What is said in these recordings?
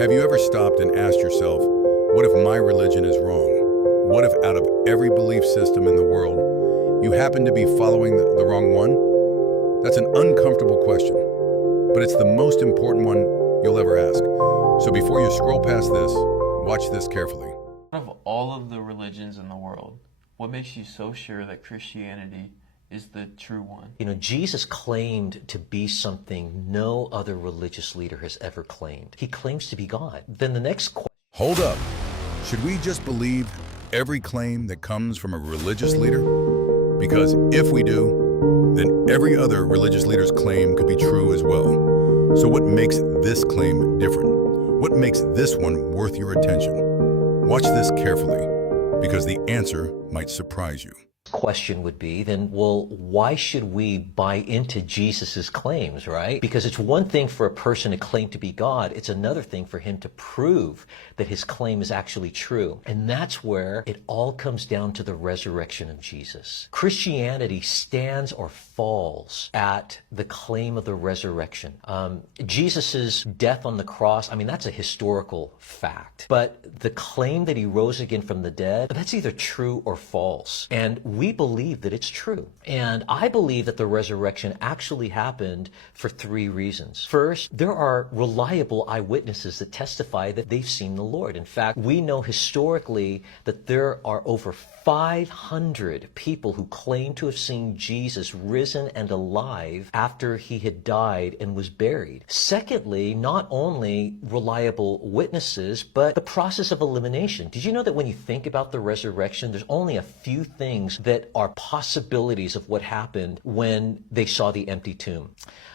Have you ever stopped and asked yourself, what if my religion is wrong? What if out of every belief system in the world, you happen to be following the wrong one? That's an uncomfortable question, but it's the most important one you'll ever ask. So before you scroll past this, watch this carefully. Out of all of the religions in the world, what makes you so sure that Christianity is the true one? You know, Jesus claimed to be something no other religious leader has ever claimed. He claims to be God. Then the next question. Hold up. Should we just believe every claim that comes from a religious leader? Because if we do, then every other religious leader's claim could be true as well. So what makes this claim different? What makes this one worth your attention? Watch this carefully, because the answer might surprise you. Question would be then, well, why should we buy into Jesus's claims, right? Because it's one thing for a person to claim to be God. It's another thing for him to prove that his claim is actually true. And that's where it all comes down to the resurrection of Jesus. Christianity stands or falls at the claim of the resurrection. Jesus's death on the cross, I mean, that's a historical fact. But the claim that he rose again from the dead, that's either true or false. And we believe that it's true. And I believe that the resurrection actually happened for three reasons. First, there are reliable eyewitnesses that testify that they've seen the Lord. In fact, we know historically that there are over 500 people who claim to have seen Jesus risen and alive after he had died and was buried. Secondly, not only reliable witnesses, but the process of elimination. Did you know that when you think about the resurrection, there's only a few things that are possibilities of what happened when they saw the empty tomb?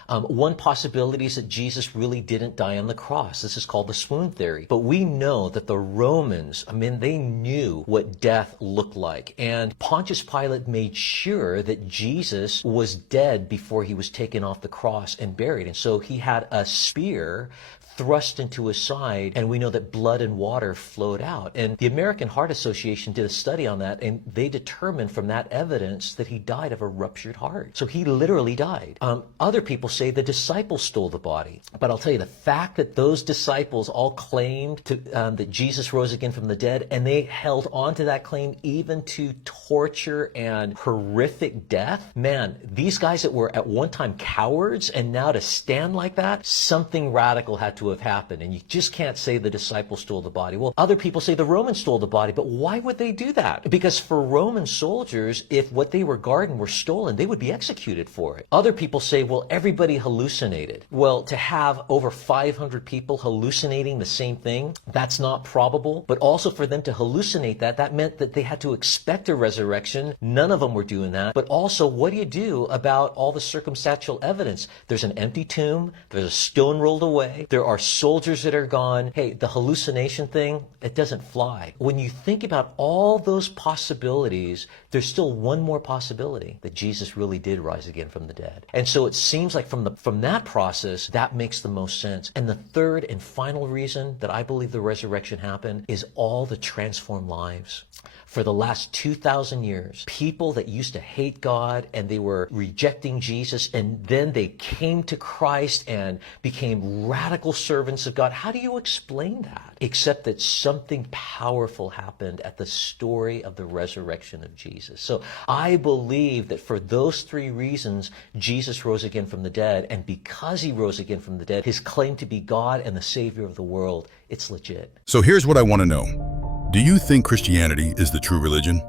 One possibility is that Jesus really didn't die on the cross. This is called the swoon theory. But we know that the Romans, I mean, they knew what death looked like. And Pontius Pilate made sure that Jesus was dead before he was taken off the cross and buried. And so he had a spear thrust into his side, and we know that blood and water flowed out. And the American Heart Association did a study on that, and they determined from that evidence that he died of a ruptured heart. So he literally died. Other people say the disciples stole the body. But I'll tell you, the fact that those disciples all claimed that Jesus rose again from the dead, and they held on to that claim even to torture and horrific death, man, these guys that were at one time cowards, and now to stand like that, something radical had to have happened. And you just can't say the disciples stole the body. Well, other people say the Romans stole the body, but why would they do that? Because for Roman soldiers, if what they were guarding were stolen, they would be executed for it. Other people say, well, everybody hallucinated. Well, to have over 500 people hallucinating the same thing, that's not probable. But also for them to hallucinate that meant that they had to expect a resurrection. None of them were doing that. But also, what do you do about all the circumstantial evidence? There's an empty tomb. There's a stone rolled away. There are soldiers that are gone. Hey, the hallucination thing, it doesn't fly. When you think about all those possibilities, there's still one more possibility, that Jesus really did rise again from the dead. And so it seems like from that process, that makes the most sense. And the third and final reason that I believe the resurrection happened is all the transformed lives. For the last 2,000 years, people that used to hate God and they were rejecting Jesus, and then they came to Christ and became radical servants of God. How do you explain that? Except that something powerful happened at the story of the resurrection of Jesus. So I believe that for those three reasons, Jesus rose again from the dead. And because he rose again from the dead, his claim to be God and the Savior of the world, it's legit. So here's what I want to know. Do you think Christianity is the true religion?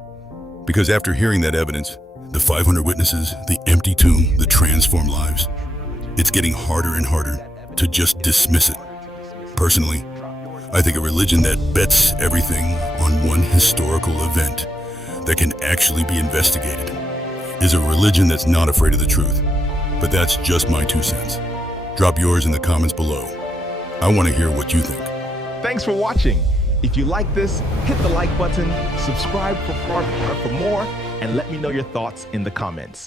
Because after hearing that evidence, the 500 witnesses, the empty tomb, the transformed lives, it's getting harder and harder to just dismiss it. Personally, I think a religion that bets everything on one historical event that can actually be investigated is a religion that's not afraid of the truth. But that's just my 2 cents. Drop yours in the comments below. I want to hear what you think. Thanks for watching. If you like this, hit the like button, subscribe for more, and let me know your thoughts in the comments.